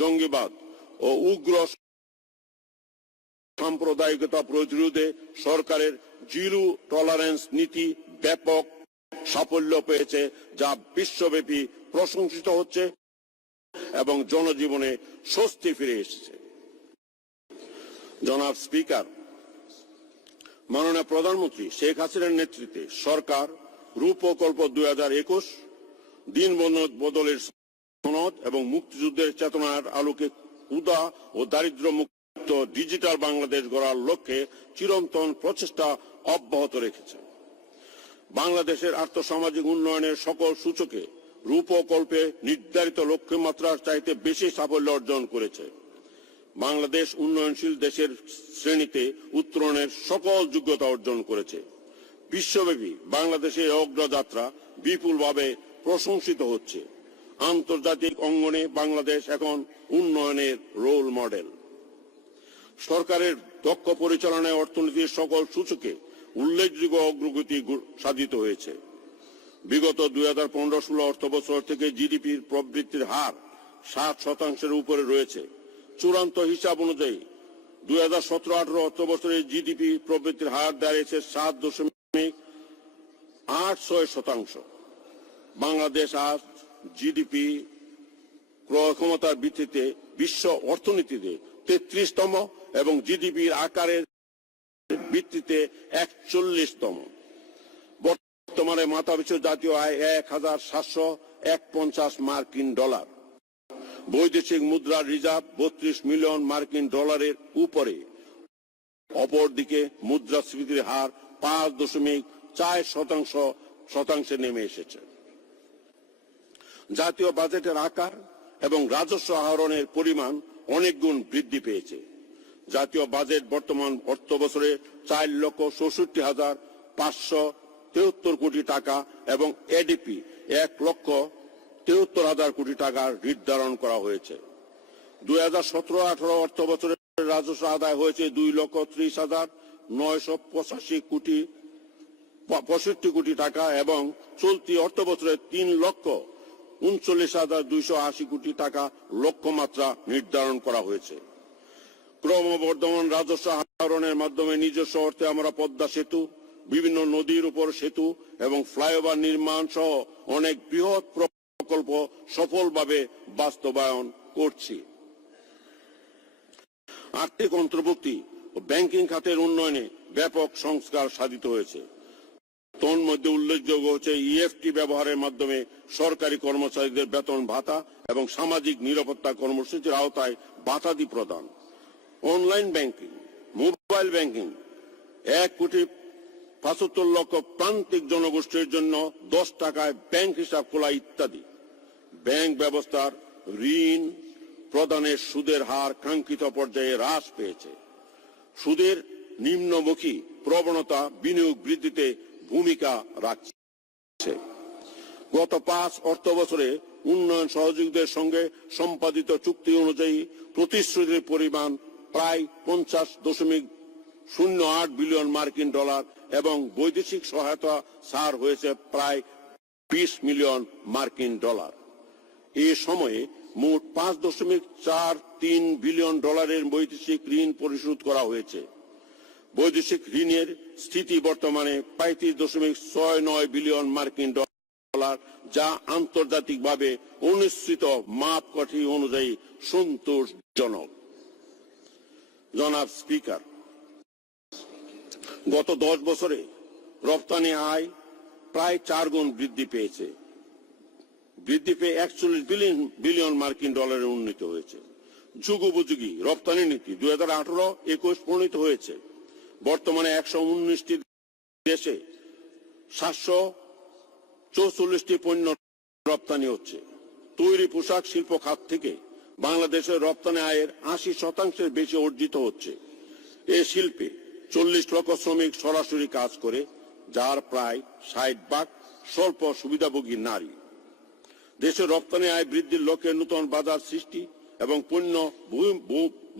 জঙ্গিবাদ ও উগ্র সাম্প্রদায়িকতা প্রতিরোধে সরকারের জিরো টলারেন্স নীতি ব্যাপক সাফল্য পেয়েছে, যা বিশ্বব্যাপী প্রশংসিত হচ্ছে এবং জনজীবনে স্বস্তি ফিরে এসেছে। জনাব স্পিকার, মাননীয় প্রধানমন্ত্রী শেখ হাসিনার নেতৃত্বে সরকার রূপকল্প 2021 দিন বদলের সনদ এবং মুক্তিযুদ্ধের চেতনার আলোকে ক্ষুধা ও দারিদ্র্য মুক্ত ডিজিটাল বাংলাদেশ গড়ার লক্ষ্যে চিরন্তন প্রচেষ্টা অব্যাহত রেখেছে। বাংলাদেশের আর্থসামাজিক উন্নয়নের সকল সূচকে রূপকল্পে নির্ধারিত লক্ষ্যমাত্রার চাইতে বেশি সাফল্য অর্জন করেছে। বাংলাদেশ উন্নয়নশীল দেশের শ্রেণীতে উত্তরণের সকল যোগ্যতা অর্জন করেছে। বিশ্বব্যাপী বাংলাদেশের অগ্রযাত্রা বিপুলভাবে প্রশংসিত হচ্ছে। আন্তর্জাতিক অঙ্গনে বাংলাদেশ এখন উন্নয়নের রোল মডেল। সরকারের দক্ষ পরিচালনায় অর্থনীতির সকল সূচকে উল্লেখযোগ্য অগ্রগতি সাধিত হয়েছে। বিগত 2015-16 অর্থবছর থেকে জিডিপির প্রবৃদ্ধির হার 7% উপরে রয়েছে। চূড়ান্ত হিসাব অনুযায়ী 2017-18 অর্থবছরে জিডিপি প্রবৃদ্ধির হার দাঁড়িয়েছে 7.86%। বাংলাদেশ আজ জিডিপি ক্রয় ক্ষমতার ভিত্তিতে বিশ্ব অর্থনীতিতে 33তম এবং জিডিপির আকারের ভিত্তিতে 41তম। বর্তমানে মাথাপিছু জাতীয় আয় $1,751 মার্কিন। বৈদেশিক মুদ্রার রিজার্ভ 32 মিলিয়ন মার্কিন ডলারের উপরে। অপরদিকে মুদ্রাস্ফীতির হার 5.4% নেমে এসেছে। জাতীয় বাজেটের আকার এবং রাজস্ব আহরণের পরিমাণ অনেক গুণ বৃদ্ধি পেয়েছে। জাতীয় বাজেট বর্তমান অর্থবছরে 4,64,573 কোটি টাকা এবং এডিপি 1,73,000 কোটি টাকা নির্ধারণ করা হয়েছে। 2017-18 অর্থবছরের রাজস্ব আদায় হয়েছে 2,30,985 কোটি টাকা এবং চলতি অর্থবছরে 3,39,280 কোটি টাকা লক্ষ্যমাত্রা নির্ধারণ করা হয়েছে। ক্রমবর্ধমান রাজস্ব আহরণের মাধ্যমে নিজস্ব অর্থে আমরা পদ্মা সেতু, বিভিন্ন নদীর উপর সেতু এবং ফ্লাইওভার নির্মাণ সহ অনেক বৃহৎ প্রকল্প সফলভাবে বাস্তবায়ন করছি। আর্থিক অন্তর্ভুক্তি ও ব্যাংকিং খাতের উন্নয়নে ব্যাপক সংস্কার সাধিত হয়েছে। তন্মধ্যে উল্লেখযোগ্য হচ্ছে ইএফটি ব্যবহারের মাধ্যমে সরকারি কর্মচারীদের বেতন ভাতা এবং সামাজিক নিরাপত্তা কর্মসূচির আওতায় ভাতাদি প্রদান, অনলাইন ব্যাংকিং, মোবাইল ব্যাংকিং, 1,75,00,000 প্রান্তিক জনগোষ্ঠীর জন্য 10 টাকায় ব্যাংক হিসাব খোলা ইত্যাদি। ব্যাংক ব্যবস্থার ঋণ প্রদানের সুদের হার কাঙ্ক্ষিত পর্যায়ে হ্রাস পেয়েছে। সুদের নিম্নমুখী প্রবণতা বিনিয়োগ বৃদ্ধিতে ভূমিকা রাখছে। গত 5 অর্থবছরে উন্নয়ন সহযোগীদের সঙ্গে সম্পাদিত চুক্তি অনুযায়ী প্রতিশ্রুতির পরিমাণ প্রায় 50.08 বিলিয়ন মার্কিন ডলার এবং বৈদেশিক সহায়তা ছাড় হয়েছে প্রায় 20 মিলিয়ন মার্কিন ডলার। এ সময়ে মোট 5.43 বিলিয়ন ডলারের বৈদেশিক ঋণ পরিশোধ করা হয়েছে। বৈদেশিক ঋণের স্থিতি বর্তমানে 35.69 বিলিয়ন মার্কিন ডলার, যা আন্তর্জাতিকভাবে অনুসৃত মাপকাঠি অনুযায়ী সন্তোষজনক। জনাব স্পিকার, গত 10 বছরে রপ্তানি আয় প্রায় 4 গুণ বৃদ্ধি পেয়ে 41 বিলিয়ন মার্কিন ডলারে উন্নীত হয়েছে। যুগোপযোগী রপ্তানি নীতি 2018-21 প্রণীত হয়েছে। বর্তমানে 119টি দেশে 744টি পণ্য রপ্তানি হচ্ছে। তৈরি পোশাক শিল্প খাত থেকে বাংলাদেশের রপ্তানি আয়ের 80% বেশি অর্জিত হচ্ছে। এ শিল্পে 40 লক্ষ শ্রমিক সরাসরি কাজ করে, যার প্রায় 60% স্বল্প সুবিধাভোগী নারী। দেশের রপ্তানি আয় বৃদ্ধির লক্ষ্যে নতুন বাজার সৃষ্টি এবং পণ্য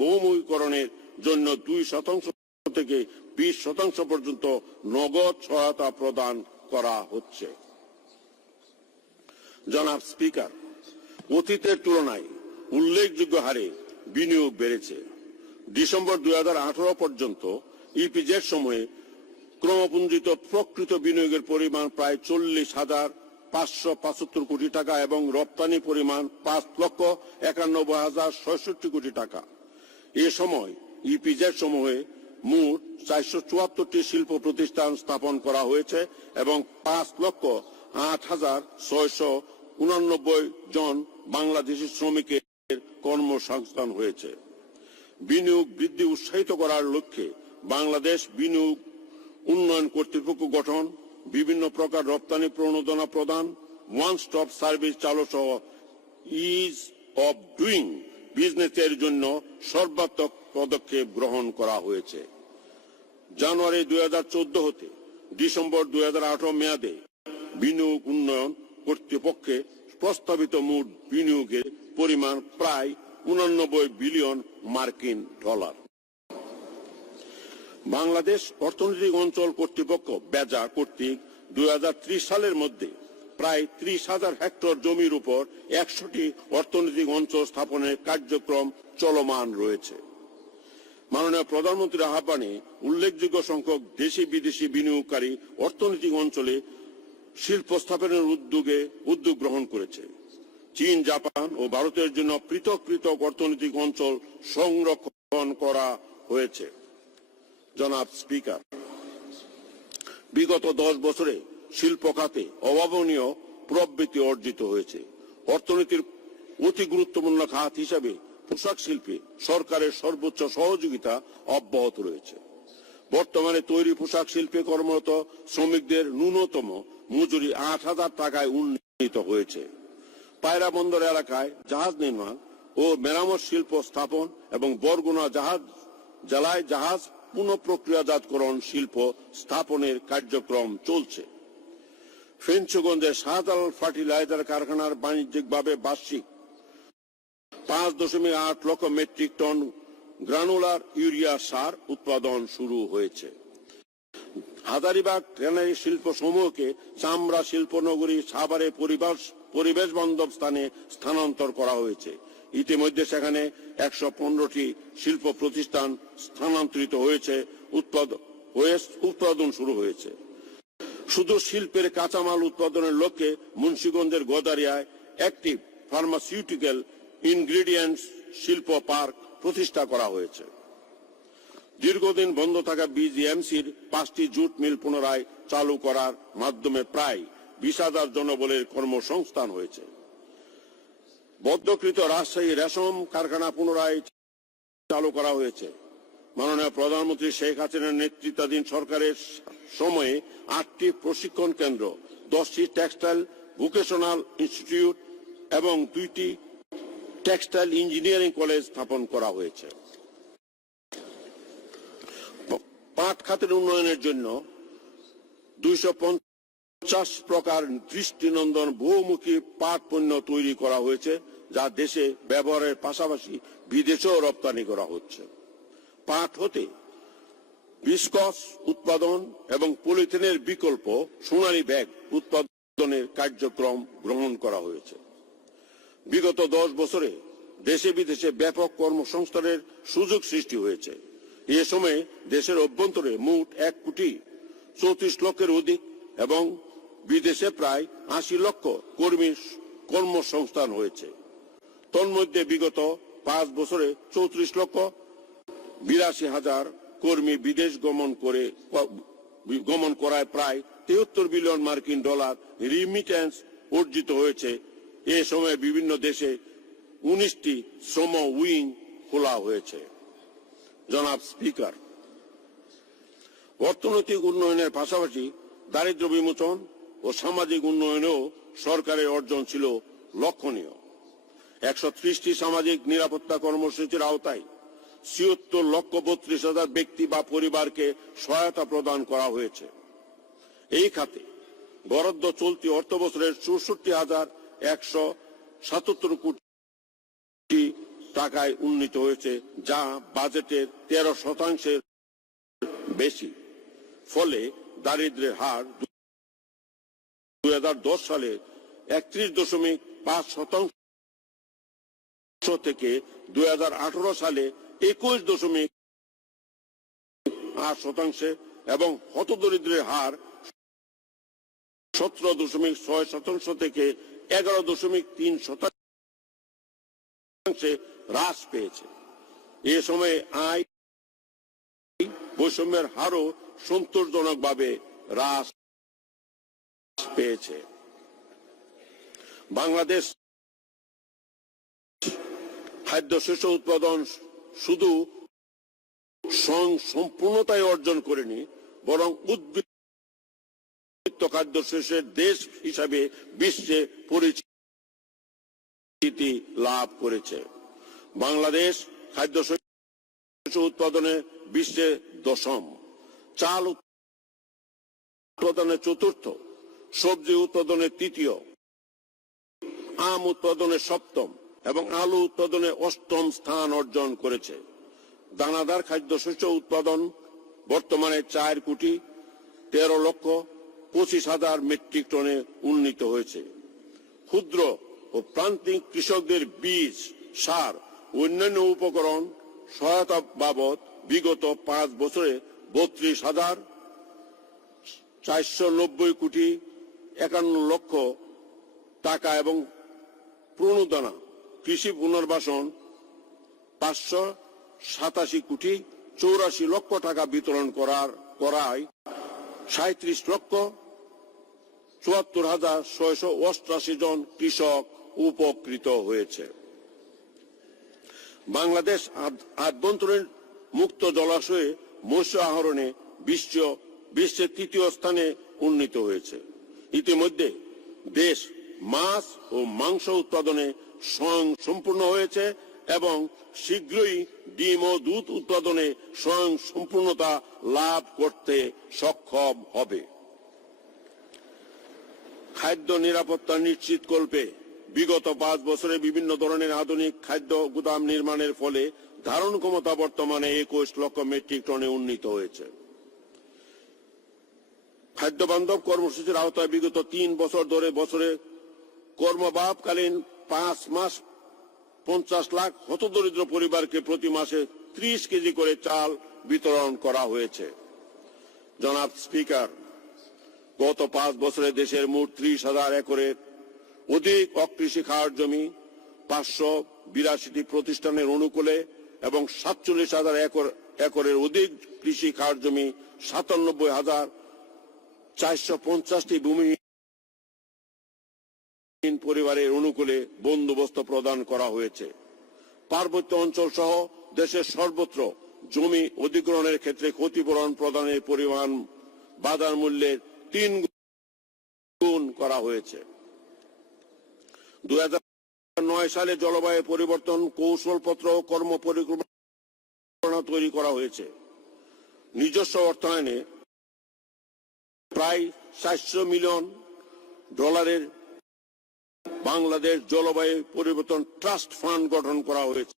বহুমুখীকরণের জন্য 2% থেকে 20% পর্যন্ত নগদ সহায়তা প্রদান করা হচ্ছে। জনাব স্পিকার, অতীতের তুলনায় উল্লেখযোগ্য হারে বিনিয়োগ বেড়েছে। ডিসেম্বর 2018 পর্যন্ত ইপিজেড সময়ে ক্রমপুঞ্জিত প্রকৃত বিনিয়োগের পরিমাণ প্রায় 40,575 কোটি টাকা এবং রপ্তানি পরিমাণ 5,91,066 কোটি টাকা। এ সময় ইপিজেড সমূহে মোট 474টি শিল্প প্রতিষ্ঠান স্থাপন করা হয়েছে এবং 5,08,689 জন বাংলাদেশি শ্রমিকের কর্মসংস্থান হয়েছে। বিনিয়োগ বৃদ্ধি উৎসাহিত করার লক্ষ্যে বাংলাদেশ বিনিয়োগ উন্নয়ন কর্তৃপক্ষ গঠন, বিভিন্ন প্রকার রপ্তানি প্রণোদনা প্রদান, ওয়ান স্টপ সার্ভিস চালু সহ ইজ অব ডুইং বিজনেসের জন্য সর্বাত্মক পদক্ষেপ গ্রহণ করা হয়েছে। জানুয়ারি 2014 হতে ডিসেম্বর 2018 মেয়াদে বিনিয়োগ উন্নয়ন কর্তৃপক্ষে প্রস্তাবিত মোট বিনিয়োগের পরিমাণ প্রায় 89 বিলিয়ন মার্কিন ডলার। বাংলাদেশ অর্থনৈতিক অঞ্চল কর্তৃপক্ষ বেজা কর্তৃক 2030 সালের মধ্যে প্রায় 30,000 হেক্টর জমির উপর 100টি অর্থনৈতিক অঞ্চল স্থাপনের কার্যক্রম চলমান রয়েছে। মাননীয় প্রধানমন্ত্রীর আহ্বানে উল্লেখযোগ্য সংখ্যক দেশি বিদেশি বিনিয়োগকারী অর্থনৈতিক অঞ্চলে শিল্প স্থাপনের উদ্যোগ গ্রহণ করেছে। চীন, জাপান ও ভারতের জন্য পৃথক পৃথক অর্থনৈতিক অঞ্চল সংরক্ষণ করা হয়েছে। জনাব স্পিকার, বিগত 10 বছরে শিল্প খাতে অভাবনীয় প্রবৃদ্ধি অর্জিত হয়েছে। অর্থনীতির অতি গুরুত্বপূর্ণ খাত হিসাবে পোশাক শিল্পে সরকারের সর্বোচ্চ সহযোগিতা অব্যাহত রয়েছে। বর্তমানে তৈরি পোশাক শিল্পে কর্মরত শ্রমিকদের ন্যূনতম মজুরি 8,000 টাকায় উন্নীত হয়েছে। পায়রা বন্দর এলাকায় জাহাজ নির্মাণ ও মেরামত শিল্প স্থাপন এবং বরগুনা জেলায় জাহাজ পুনঃপ্রক্রিয়াজাতকরণ শিল্প স্থাপনের কার্যক্রম চলছে। ফেঞ্চুগঞ্জের শাহজালাল ফার্টিলাইজার কারখানার বাণিজ্যিকভাবে বার্ষিক 5.8 লক্ষ মেট্রিক টন গ্রানুলার ইউরিয়া সার উৎপাদন শুরু হয়েছে। হাজারীবাগ ট্যানারি শিল্প সমূহকে চামড়া শিল্পনগরী সাভারে পরিবেশ বান্ধব স্থানে স্থানান্তর করা হয়েছে। ইতিমধ্যে সেখানে 115টি শিল্প প্রতিষ্ঠান স্থানান্তরিত হয়েছে, উৎপাদন শুরু হয়েছে। শুধু শিল্পের কাঁচামাল উৎপাদনের লক্ষ্যে মুন্সিগঞ্জের গদারিয়ায় অ্যাক্টিভ ফার্মাসিউটিক্যাল ইনগ্রেডিয়েন্টস শিল্প পার্ক প্রতিষ্ঠা করা হয়েছে। দীর্ঘদিন বন্ধ থাকা বিজিএমসির 5টি জুট মিল পুনরায় চালু করার মাধ্যমে প্রায় 20,000 জনবলের কর্মসংস্থান হয়েছে। বদ্ধকৃত রাজশাহী রেশম কারখানা পুনরায় চালু করা হয়েছে। মাননীয় প্রধানমন্ত্রী শেখ হাসিনার নেতৃত্বাধীন সরকারের সময়ে 8টি প্রশিক্ষণ কেন্দ্র, 10টি টেক্সটাইল ভোকেশনাল ইনস্টিটিউট এবং 2টি টেক্সটাইল ইঞ্জিনিয়ারিং কলেজ স্থাপন করা হয়েছে। পাট খাতের উন্নয়নের জন্য 250 প্রকার দৃষ্টিনন্দন বহুমুখী পাট পণ্য তৈরি করা হয়েছে, যা দেশে ব্যবহারের পাশাপাশি বিদেশেও রপ্তানি করা হচ্ছে। পাট হতে বিস্কস উৎপাদন এবং পলিথিনের বিকল্প সোনালী ব্যাগ উৎপাদনের কার্যক্রম গ্রহণ করা হয়েছে। বিগত 10 বছরে দেশে বিদেশে ব্যাপক কর্মসংস্থানের সুযোগ সৃষ্টি হয়েছে। এ সময়ে দেশের অভ্যন্তরে মোট 1,34 লক্ষের অধিক এবং বিদেশে প্রায় 80 লক্ষ কর্মীর কর্মসংস্থান হয়েছে। তন্মধ্যে বিগত 5 বছরে 34,82,000 কর্মী বিদেশ গমন করায় প্রায় 73 বিলিয়ন মার্কিন ডলার রিমিটেন্স অর্জিত হয়েছে। এ সময় বিভিন্ন দেশে 19টি শ্রম উইং খোলা হয়েছে। জনাব স্পিকার, অর্থনৈতিক উন্নয়নের পাশাপাশি দারিদ্র্য বিমোচন ও সামাজিক উন্নয়নেও সরকারের অর্জন ছিল লক্ষণীয়। 130টি সামাজিক নিরাপত্তা কর্মসূচির আওতায় 76,32,000 ব্যক্তি বা পরিবারকে সহায়তা প্রদান করা হয়েছে। এই খাতে বরাদ্দ চলতি অর্থ বছরের 64,177 কোটি টাকায় উন্নীত হয়েছে, যা বাজেটের 13% বেশি। ফলে দারিদ্র্যের হার 2010 সালে 31.5% থেকে 2018 সালে 21.8% এবং হতদরিদ্রের হার 17.6% থেকে 11.3% হ্রাস পেয়েছে। এ সময়ে আয় বৈষম্যের হারও সন্তোষজনকভাবে হ্রাস পেয়েছে। বাংলাদেশ খাদ্যশস্য উৎপাদন শুধু সম্পূর্ণতায় অর্জন করেনি, বরং উদ্বৃত্ত খাদ্যশস্যের দেশ হিসাবে বিশ্বে পরিচিতি লাভ করেছে। বাংলাদেশ খাদ্যশস্য উৎপাদনে বিশ্বে দশম, চাল উৎপাদনে চতুর্থ, সবজি উৎপাদনে তৃতীয়, আম উৎপাদনে সপ্তম এবং আলু উৎপাদনে অষ্টম স্থান অর্জন করেছে। দানাদার খাদ্যশস্য উৎপাদন বর্তমানে 4,13,25,000 মেট্রিক টনে উন্নীত হয়েছে। ক্ষুদ্র ও প্রান্তিক কৃষকদের বীজ, সার, অন্যান্য উপকরণ সহায়তা বাবদ বিগত 5 বছরে 32,490,51,00,000 টাকা এবং প্রণোদনা, কৃষি পুনর্বাসন 587,84,00,000 টাকা বিতরণ করায় 37,74,688 জন কৃষক উপকৃত হয়েছে। বাংলাদেশ আভ্যন্তরীণ মুক্ত জলাশয়ে মৎস্য আহরণে বিশ্বের তৃতীয় স্থানে উন্নীত হয়েছে। ইতিমধ্যে দেশ মাছ ও মাংস উৎপাদনে স্বয়ংসম্পূর্ণ হয়েছে এবং শীঘ্রই ডিম ও দুধ উৎপাদনে স্বয়ংসম্পূর্ণতা লাভ করতে সক্ষম হবে। খাদ্য নিরাপত্তা নিশ্চিতকল্পে বিগত 5 বছরে বিভিন্ন ধরনের আধুনিক খাদ্য গুদাম নির্মাণের ফলে ধারণ ক্ষমতা বর্তমানে 21 লক্ষ মেট্রিক টনে উন্নীত হয়েছে। খাদ্য বান্ধব কর্মসূচির আওতায় বিগত 3 বছর ধরে বছরে কর্মভাবকালীন 5 মাস 50 লাখ হতদরিদ্র পরিবারকে প্রতি মাসে 30 কেজি করে চাল বিতরণ করা হয়েছে। জনাব স্পিকার, গত 5 বছরে দেশের মোট 30,000 একরের অধিক অকৃষি খাওয়ার জমি 582টি প্রতিষ্ঠানের অনুকূলে এবং 47,000 একরের অধিক কৃষি খাওয়ার জমি 97,450টি ভূমিহীন পরিবারের অনুকূলে বন্দোবস্ত প্রদান করা হয়েছে। পার্বত্য অঞ্চল সহ দেশের সর্বত্র জমি অধিগ্রহণের ক্ষেত্রে ক্ষতিপূরণ প্রদানের পরিমাণ বাজার মূল্যের 3 গুণ করা হয়েছে। 2009 সালে জলবায়ু পরিবর্তন কৌশলপত্র ও কর্ম পরিকল্পনা তৈরি করা হয়েছে। নিজস্ব অর্থায়নে প্রায় $400 মিলিয়ন বাংলাদেশ জলবায়ু পরিবর্তন ট্রাস্ট ফান্ড গঠন করা হয়েছে।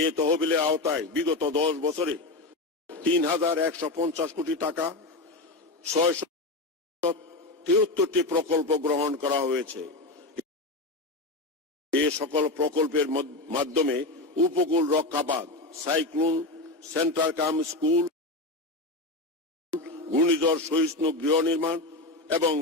এই তহবিলের আওতায় বিগত 10 বছরে 3,150 কোটি টাকা 673টি প্রকল্প গ্রহণ করা হয়েছে। এই সকল প্রকল্পের মাধ্যমে উপকূল রক্ষাবাদ, সাইক্লোন সেন্টার কাম স্কুল, ঘূর্ণিঝড় সহিষ্ণু গৃহ নির্মাণ এবং